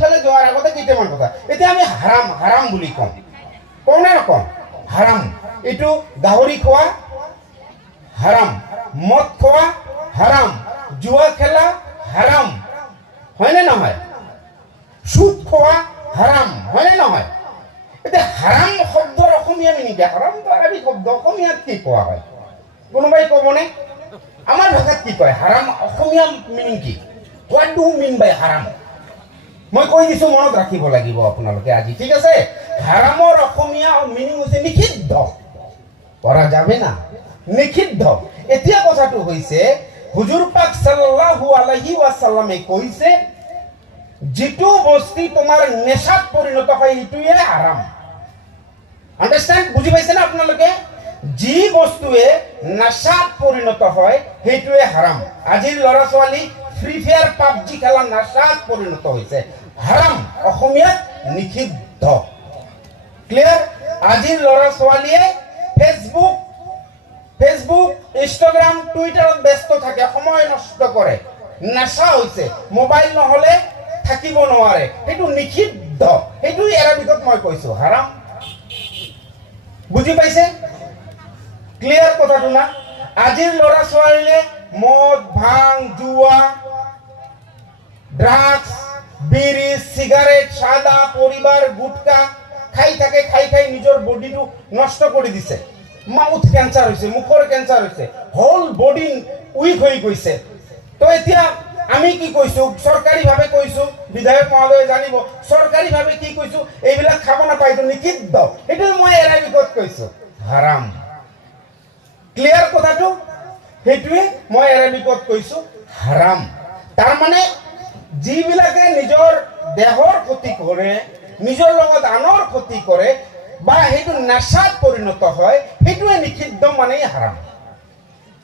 ফালে যোৱাৰ আগতে কেইটামান কথা এতিয়া আমি হাৰাম হাৰাম বুলি কওঁ নে নকওঁ হাৰাম এইটো গাহৰি খোৱা হাৰাম মদ খোৱা হাৰাম জুৱা খেলা হাৰাম হয়নে নহয় সুদ খোৱা হাৰাম হয়নে নহয় এতিয়া হাৰাম শব্দৰ অসমীয়া মিনিং কি হাৰামটো আৰবী শব্দ অসমীয়াত কি কোৱা হয় কোনোবাই ক'বনে আমাৰ ভাষাত কি কয় হাৰাম অসমীয়া মিনিং কি হোৱাট ডু মিন বাই হাৰাম মই কৈ দিছো মনত ৰাখিব লাগিব আপোনালোকে আজি ঠিক আছে হাৰামৰ অসমীয়া মিনিং হৈছে নিষিদ্ধ কৰা যাবে না নিষিদ্ধ এতিয়া কথাটো হৈছে হুজুৰ পাক সাল্লাল্লাহু আলাইহি ওয়াসাল্লামে কৈছে যিটো বস্তু তোমাৰ নেশাত পৰিণত হয় সেইটোৱে হাৰাম আন্ডাৰস্ট্যান্ড বুজি পাইছে না আপোনালোকে যি বস্তুৱে নেশাত পৰিণত হয় সেইটোৱে হাৰাম আজিৰ ল'ৰা ছোৱালী ফ্ৰী ফায়াৰ পাবজি খেলা নেশাত পৰিণত হৈছে হাৰাম অসমীয়াত নিষিদ্ধ ক্লিয়াৰ আজিৰ ল'ৰা ছোৱালীয়ে ফেসবুক ইনষ্টাগ্ৰাম টুইটাৰত ব্যস্ত থাকে সময় নষ্ট কৰে নেশা হৈছে মোবাইল নহলে থাকিব নোৱাৰে সেইটো নিষিদ্ধ সেইটো আৰবিকত মই কৈছো হাৰাম বুজি পাইছে ক্লিয়াৰ কথাটো না আজিৰ ল'ৰা ছোৱালীয়ে মদ ভাং জুৱা ড্ৰাগছ বিড়ি সিগাৰেট সাদা পৰিবাৰ গুটকা খাই থাকে খাই নিজৰ বডিটো নষ্ট কৰি দিছে মাউথ ক্যান্সাৰ হৈছে মুখৰ ক্যান্সার হৈছে হোল বডি উইক হৈ গৈছে তো এতিয়া আমি কি কৈছো সরকারি ভাবে কৈছো বিধায়ক মহোদয় জানিব সরকারি ভাবে কি কৈছো এইবিলাক খাব নাপায় তো নিষিদ্ধ এটা মই আৰবিকত কৈছো হাৰাম ক্লিয়াৰ কথাটো হেতুৱে মই আৰবিকত কৈছো হাৰাম তাৰ মানে যিবিলাকে নিজৰ দেহৰ ক্ষতি কৰে নিজৰ লগত আনৰ ক্ষতি কৰে বা হেতু নেশাত পৰিণত হয় হেতুৱে নিষিদ্ধ মানে হাৰাম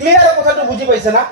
ক্লিয়াৰ কথাটো বুজি পাইছে না